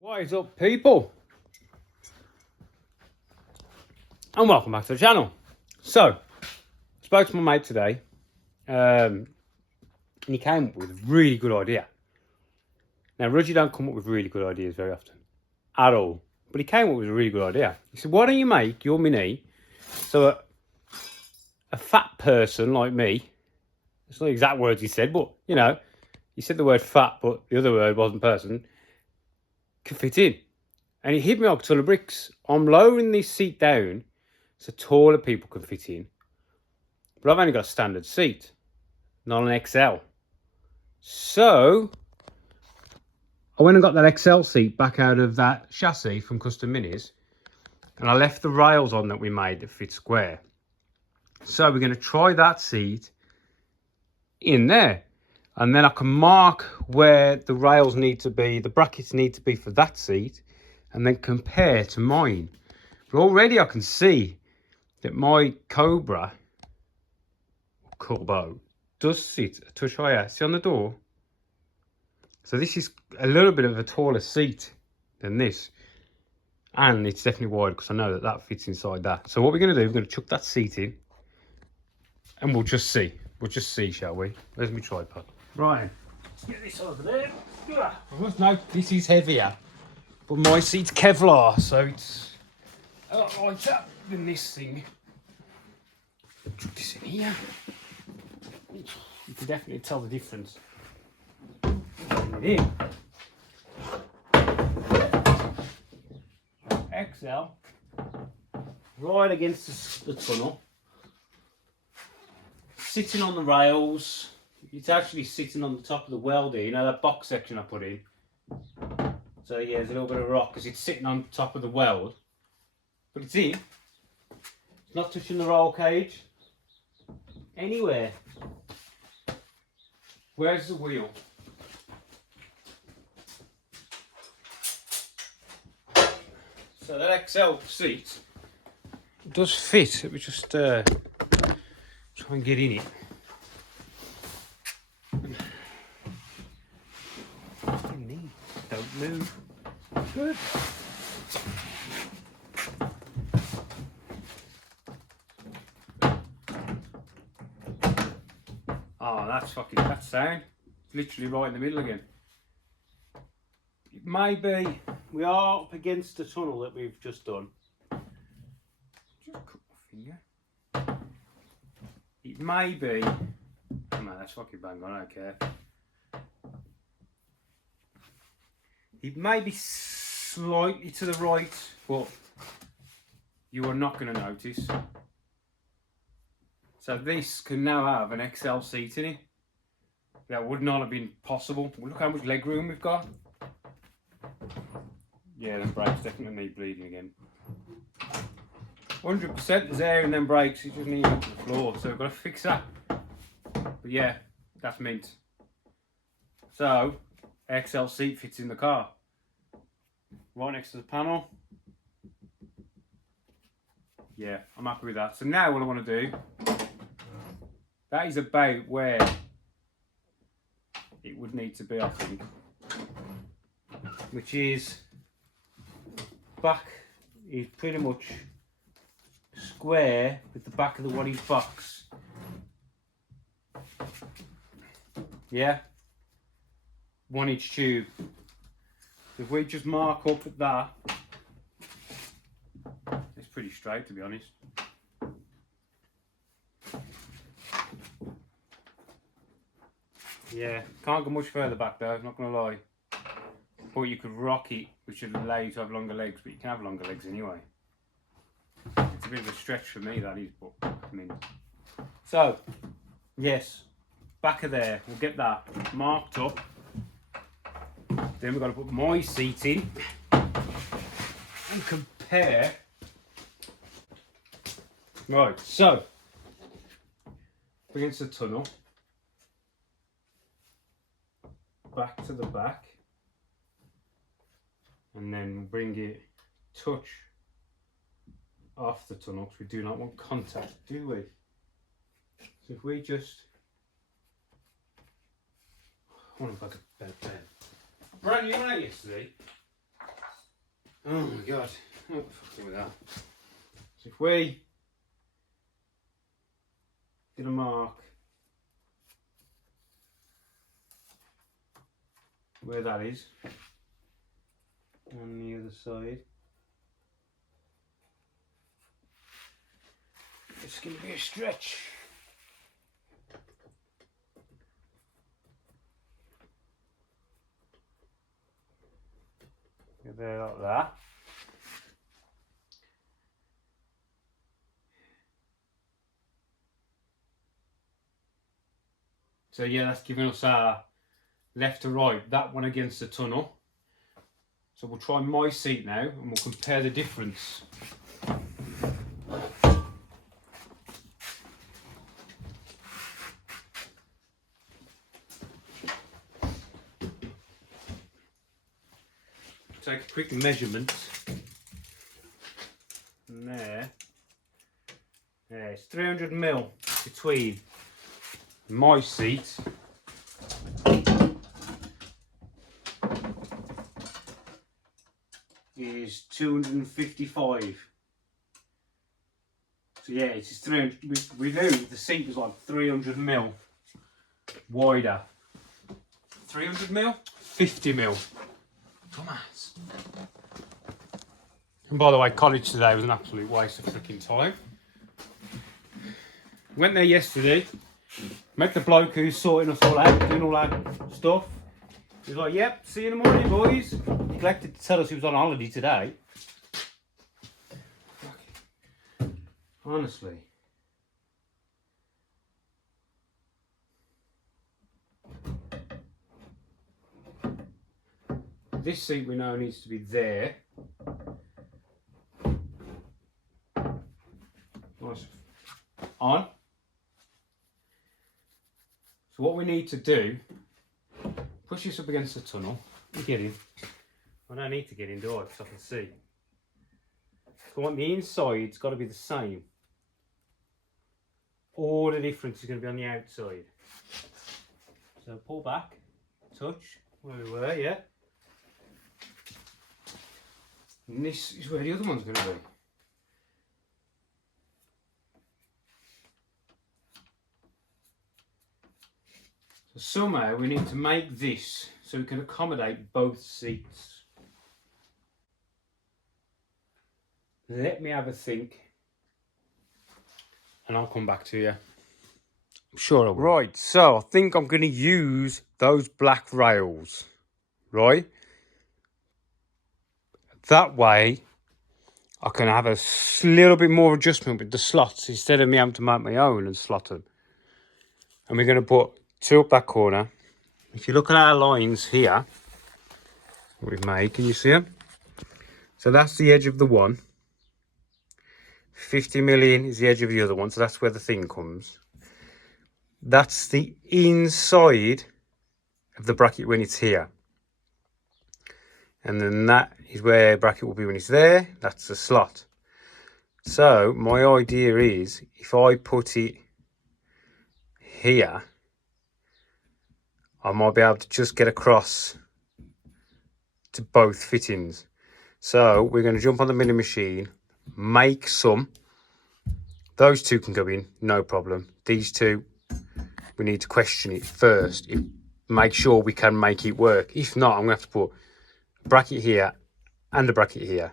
What is up, people? And welcome back to the channel. So, spoke to my mate today, and he came up with a really good idea. Now, Rudgy don't come up with really good ideas very often, at all. But he came up with a really good idea. He said, why don't you make your Mini so a fat person like me, it's not the exact words he said, but, you know, he said the word fat, but the other word wasn't person, can fit in. And it hit me like a ton of bricks. I'm lowering this seat down so taller people can fit in. But I've only got a standard seat, not an XL. So I went and got that XL seat back out of that chassis from Custom Minis. And I left the rails on that we made that fit square. So we're going to try that seat in there. And then I can mark where the rails need to be, the brackets need to be for that seat. And then compare to mine. But already I can see that my Cobra, Corbeau, does sit a touch higher. See on the door? So this is a little bit of a taller seat than this. And it's definitely wide because I know that that fits inside that. So what we're going to do, we're going to chuck that seat in. And we'll just see. We'll just see, shall we? Where's my tripod? Right. Let's get this over there. I must note this is heavier. But my seat's Kevlar, so it's a lot lighter than this thing. Chuck this in here. You can definitely tell the difference. Put it in. XL, right against the tunnel, sitting on the rails. It's actually sitting on the top of the welder, you know, that box section I put in. So yeah, there's a little bit of rock because it's sitting on top of the weld. But it's in. It's not touching the roll cage. Anywhere. Where's the wheel? So that XL seat does fit. Let me just try and get in it. Don't move. Good. Oh, that's sound. It's literally right in the middle again. It may be, we are up against the tunnel that we've just done. Just cut my finger. It may be, oh man, that's fucking bang on, I don't care. It may be slightly to the right, but you are not going to notice. So this can now have an XL seat in it. That would not have been possible. Look how much leg room we've got. Yeah, them brakes definitely need bleeding again. 100% there's air in them brakes, it just needs to the floor, so we've got to fix that. But yeah, that's mint. So, XL seat fits in the car. Right next to the panel. Yeah, I'm happy with that. So now what I want to do, that is about where it would need to be, I think. Which is, back is pretty much square with the back of the Waddy's box. Yeah? 1 inch tube. If we just mark up at that, it's pretty straight, to be honest. Yeah, can't go much further back though, not gonna lie. But you could rock it, which would allow you to have longer legs, but you can have longer legs anyway. It's a bit of a stretch for me, that is, but I mean. So, yes, back of there, we'll get that marked up. Then we've got to put my seat in and compare. Right, so, against the tunnel, back to the back, and then bring it touch off the tunnel, because we do not want contact, do we? So if we just, I want to put a bed. Brand new one yesterday. Oh my god. Oh, fucking with that. So if we did a mark where that is on the other side, it's going to be a stretch. Get there like that. So yeah, that's giving us our left to right, that one against the tunnel. So we'll try my seat now and we'll compare the difference. Take a quick measurement. And there. Yeah, it's 300 mil between my seat is 255. So yeah, it's just 300. We knew the seat was like 300 mil wider. 300 mil? 50 mil. Dumbass. And by the way, college today was an absolute waste of freaking time. Went there yesterday, met the bloke who's sorting us all out, doing all that stuff. He was like, yep, see you in the morning, boys. Neglected to tell us he was on holiday today. Honestly. This seat we know needs to be there. Nice. On. So what we need to do, push this up against the tunnel. Get in. I don't need to get in, do I? Because I can see. So I want the inside's got to be the same. All the difference is going to be on the outside. So pull back, touch, where we were, yeah. And this is where the other one's going to be. So somehow we need to make this so we can accommodate both seats. Let me have a think and I'll come back to you. I'm sure I will. Right, so I think I'm going to use those black rails, right? That way I can have a little bit more adjustment with the slots instead of me having to make my own and slot them. And we're going to put two up that corner. If you look at our lines here, what we've made, can you see them? So that's the edge of the one. 50 million is the edge of the other one, so that's where the thing comes. That's the inside of the bracket when it's here. And then that is where bracket will be when it's there. That's the slot. So my idea is if I put it here, I might be able to just get across to both fittings. So we're going to jump on the milling machine, make some. Those two can go in, no problem. These two, we need to question it first. Make sure we can make it work. If not, I'm going to have to put a bracket here and a bracket here.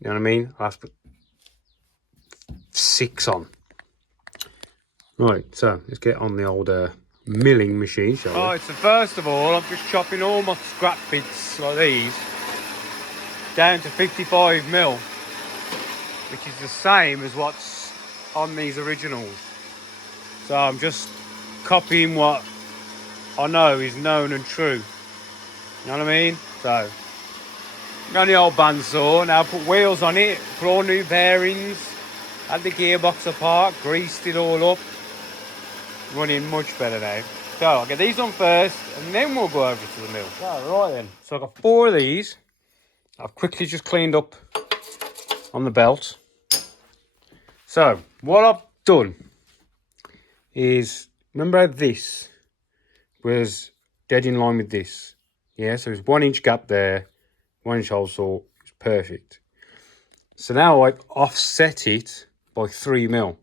You know what I mean? I'll have to put 6 on. Right, so let's get on the old milling machine, shall we? Right, so first of all, I'm just chopping all my scrap bits like these down to 55 mil, which is the same as what's on these originals. So I'm just copying what I know is known and true. You know what I mean? So, got the old bandsaw, now put wheels on it, put all new bearings, had the gearbox apart, greased it all up. Running much better now. So I'll get these on first and then we'll go over to the mill. So, right then. So I've got 4 of these. I've quickly just cleaned up on the belt. So what I've done is, remember how this was dead in line with this? Yeah, so there's 1 inch gap there, 1-inch hole saw is perfect. So now I've offset it by 3mm,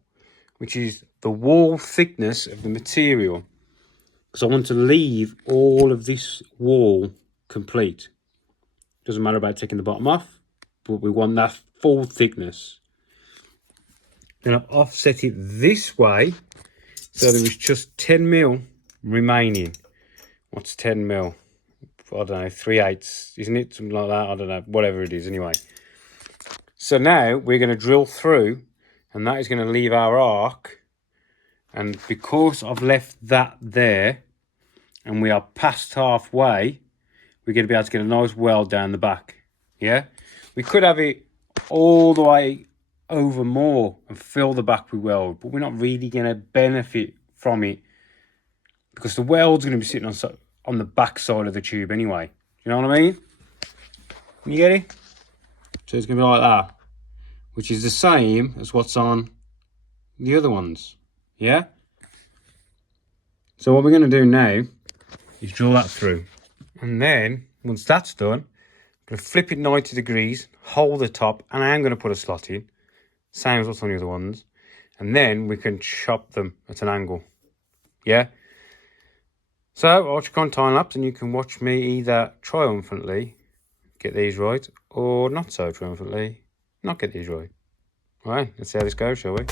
which is the wall thickness of the material, because I want to leave all of this wall complete. Doesn't matter about taking the bottom off, but we want that full thickness. Then I've offset it this way, so there is just 10mm remaining. What's 10mm? I don't know, 3/8, isn't it? Something like that, I don't know, whatever it is anyway. So now we're going to drill through, and that is going to leave our arc. And because I've left that there, and we are past halfway, we're going to be able to get a nice weld down the back. Yeah? We could have it all the way over more and fill the back with weld, but we're not really going to benefit from it, because the weld's going to be sitting on the back side of the tube anyway. You know what I mean? You get it? So it's going to be like that, which is the same as what's on the other ones. Yeah? So what we're going to do now is drill that through. And then, once that's done, I'm going to flip it 90 degrees, hold the top, and I am going to put a slot in. Same as what's on the other ones. And then we can chop them at an angle. Yeah? So I'll watch on time lapse, and you can watch me either triumphantly get these right, or not so triumphantly not get these right. All right, let's see how this goes, shall we?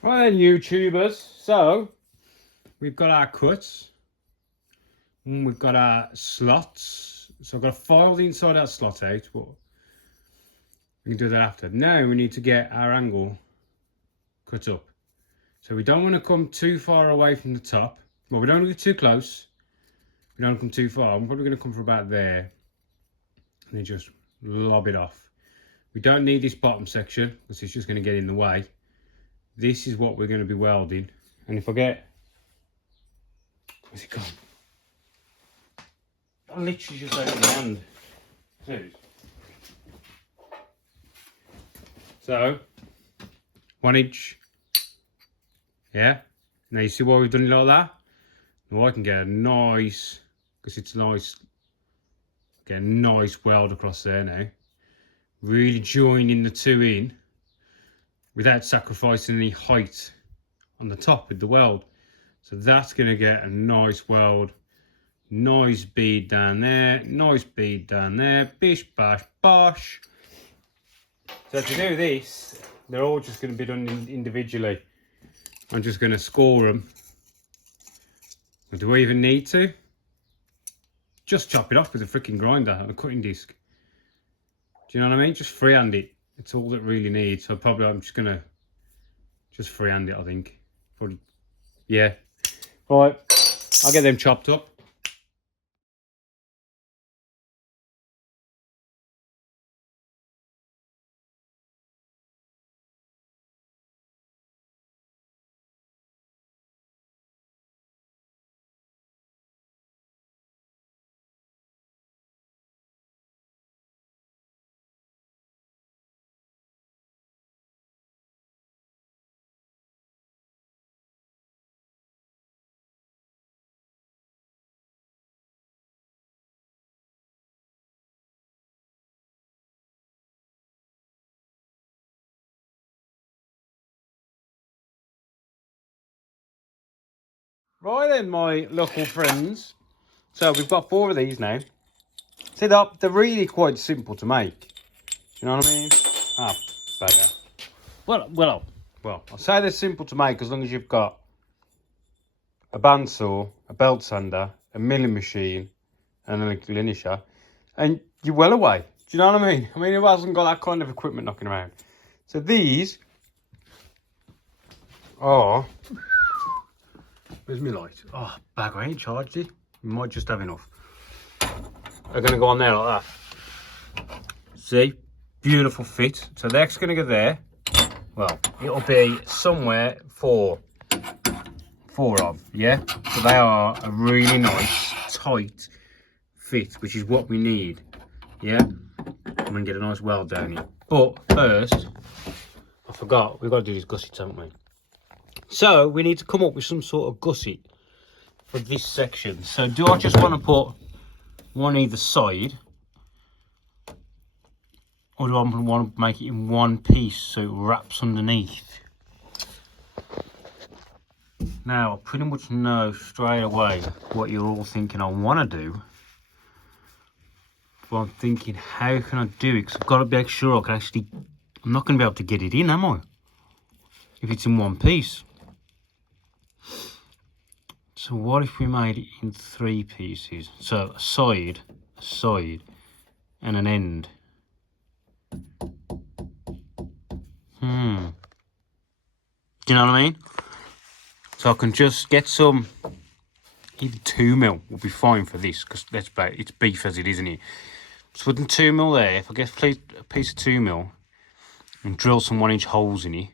Right then, YouTubers, so we've got our cuts, and we've got our slots. So I've got to file the inside our slot out, but we can do that after. Now we need to get our angle cut up. So we don't want to come too far away from the top. Well, we don't want to get too close. We don't want to come too far. I'm probably going to come from about there, and then just lob it off. We don't need this bottom section, because it's just going to get in the way. This is what we're going to be welding. And if I get... Where's it gone? I literally just opened my hand. There it is. So, 1 inch. Yeah? Now you see why we've done it like that? Now I can get a nice... Because it's nice... Get a nice weld across there now. Really joining the two in, without sacrificing any height on the top with the weld. So that's going to get a nice weld, nice bead down there, nice bead down there, bish, bash, bosh. So to do this, they're all just going to be done individually. I'm just going to score them. Do I even need to? Just chop it off with a freaking grinder and a cutting disc. Do you know what I mean? Just freehand it. It's all that really needs. So probably I'm just gonna just freehand it, I think. But yeah. Alright, I'll get them chopped up. Right then, my local friends. So we've got 4 of these now. See, they're really quite simple to make. You know what I mean? Ah, bugger. Well, I'll say they're simple to make as long as you've got a bandsaw, a belt sander, a milling machine, and a linisher, and you're well away. Do you know what I mean? I mean, who hasn't got that kind of equipment knocking around? So these are... Where's my light? Oh, bag, I ain't charged it. We might just have enough. They're going to go on there like that. See? Beautiful fit. So the X is going to go there. Well, it'll be somewhere 4 of, yeah? So they are a really nice, tight fit, which is what we need, yeah? I'm going to get a nice weld down here. But first, I forgot, we've got to do these gussets, haven't we? So we need to come up with some sort of gusset for this section. So do I just want to put one either side, or do I want to make it in one piece so it wraps underneath? Now I pretty much know straight away what you're all thinking I want to do. But I'm thinking, how can I do it? Because I've got to make sure I can actually... I'm not going to be able to get it in, am I? If it's in one piece. So what if we made it in 3 pieces? So a side, and an end. Do you know what I mean? So I can just get some, even 2mm will be fine for this, because it's beef as it is, isn't it? So putting 2mm there, if I get a piece of 2mm and drill some 1-inch holes in it,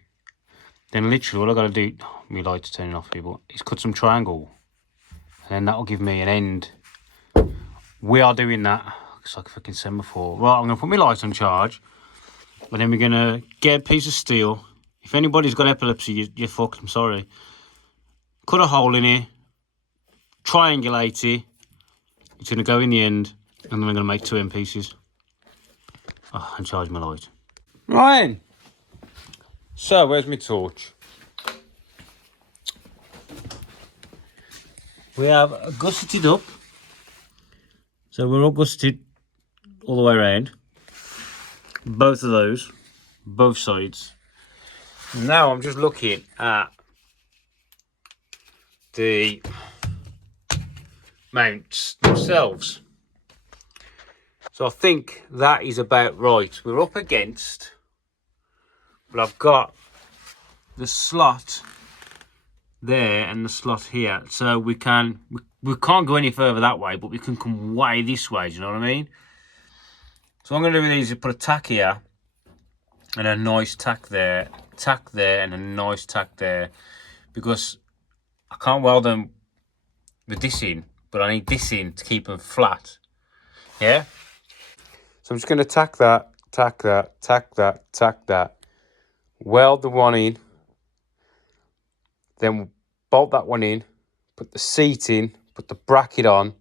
then literally all I got to do, my light's turning off, people, is cut some triangle. And then that'll give me an end. We are doing that. It's like a fucking semaphore. Right, I'm going to put my light on charge. And then we're going to get a piece of steel. If anybody's got epilepsy, you're fucked, I'm sorry. Cut a hole in it. Triangulate it. It's going to go in the end. And then I'm going to make 2 end pieces. Oh, and charge my light. Right. So, where's my torch? We have gusseted up. So we're all gusseted all the way around. Both of those. Both sides. Now I'm just looking at the mounts themselves. So I think that is about right. We're up against, but I've got the slot there and the slot here, so we can't go any further that way, but we can come way this way. Do you know what I mean? So what I'm going to do with these is put a tack here and a nice tack there, and a nice tack there, because I can't weld them with this in, but I need this in to keep them flat. Yeah. So I'm just going to tack that, tack that, tack that, tack that, weld the one in, then bolt that one in, put the seat in, put the bracket on,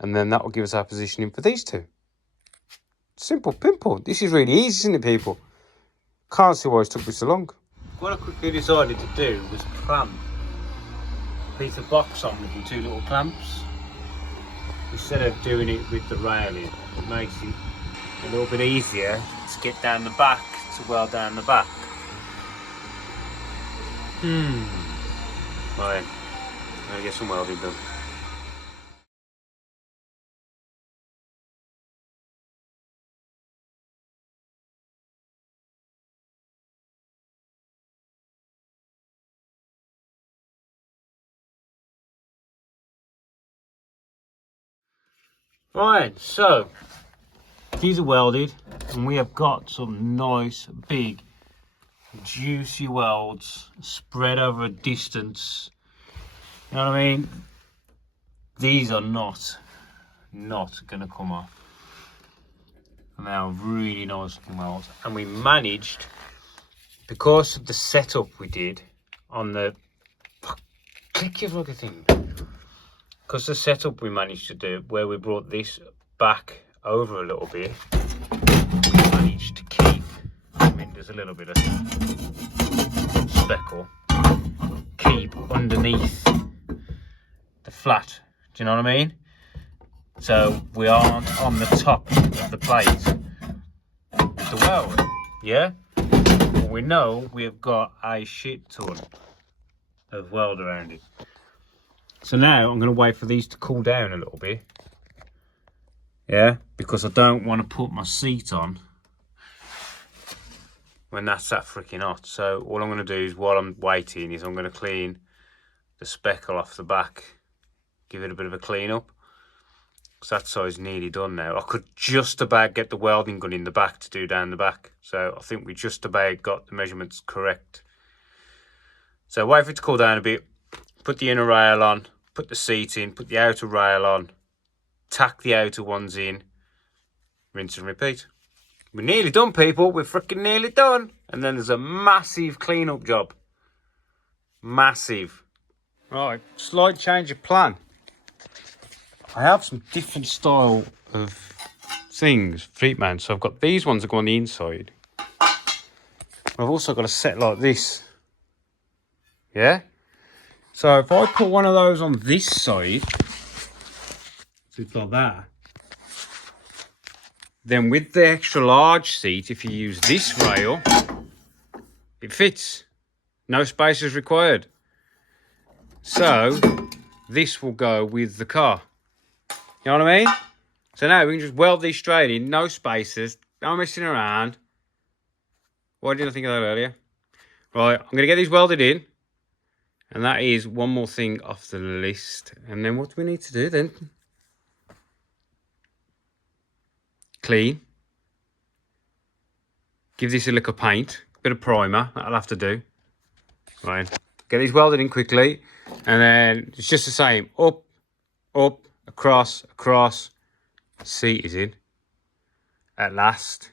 and then that will give us our positioning for these two. Simple pimple. This is really easy, isn't it, people? Can't see why it took me so long. What I quickly decided to do was clamp a piece of box on with the 2 little clamps. Instead of doing it with the railing, it makes it a little bit easier to get down the back, to weld down the back. Right, I'm going to get some welding done. Right, so these are welded, and we have got some nice big juicy welds spread over a distance. You know what I mean? These are not going to come off. And they are really nice looking welds. And we managed, because of the setup we did on the click your fucking thing. Because the setup we managed to do, where we brought this back over a little bit, we managed to keep, I mean, there's a little bit of speckle, keep underneath the flat. Do you know what I mean? So we aren't on the top of the plate with the weld, yeah? But we know we've got a shit ton of weld around it. So now I'm going to wait for these to cool down a little bit. Yeah, because I don't want to put my seat on when that's that freaking hot. So all I'm going to do is, while I'm waiting, is I'm going to clean the speckle off the back, give it a bit of a clean up. Because that side's nearly done now. I could just about get the welding gun in the back to do down the back. So I think we just about got the measurements correct. So wait for it to cool down a bit, put the inner rail on, put the seat in, put the outer rail on, tack the outer ones in, rinse and repeat. We're nearly done, people. We're freaking nearly done. And then there's a massive clean-up job. Massive. Right, slight change of plan. I have some different style of things, feet mounts. So I've got these ones that go on the inside. I've also got a set like this. Yeah? So if I put one of those on this side, so it's like that, then with the extra large seat, if you use this rail, it fits. No space is required. So this will go with the car. You know what I mean? So now we can just weld these straight in, no spaces, no messing around. Why didn't I think of that earlier? Right, I'm going to get these welded in. And that is one more thing off the list. And then what do we need to do then? Clean. Give this a lick of paint. Bit of primer, that'll have to do. Right, get these welded in quickly. And then it's just the same. Up, up, across, across. Seat is in. At last.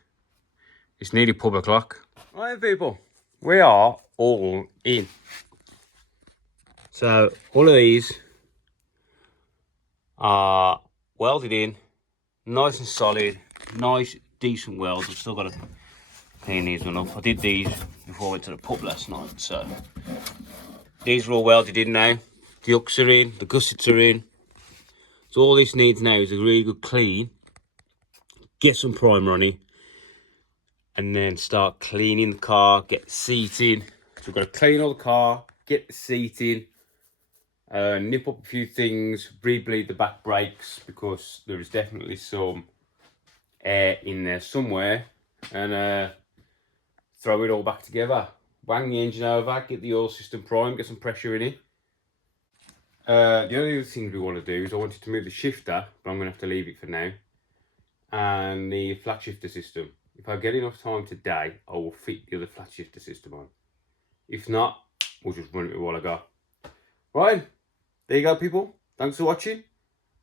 It's nearly pub o'clock. Right, people. We are all in. So all of these are welded in. Nice and solid. Nice, decent welds. I've still got to clean these one up. I did these before I went to the pub last night. So these are all welded in now. The hooks are in. The gussets are in. So all this needs now is a really good clean. Get some primer on it. And then start cleaning the car. Get the seat in. So we've got to clean all the car. Get the seat in. Nip up a few things. Re-bleed the back brakes. Because there is definitely some air in there somewhere. And throw it all back together. Wang the engine over. Get the oil system primed. Get some pressure in it. The only other thing we want to do is I wanted to move the shifter, but I'm going to have to leave it for now. And the flat shifter system. If I get enough time today, I will fit the other flat shifter system on. If not, we'll just run it while I go. Right, there you go, people. Thanks for watching.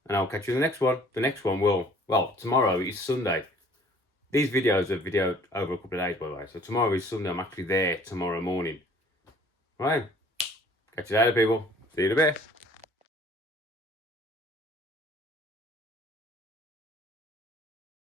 And I'll catch you in the next one. The next one will, well, tomorrow is Sunday. These videos are videoed over a couple of days, by the way. So tomorrow is Sunday. I'm actually there tomorrow morning. Right, catch you later, people. See you in a bit.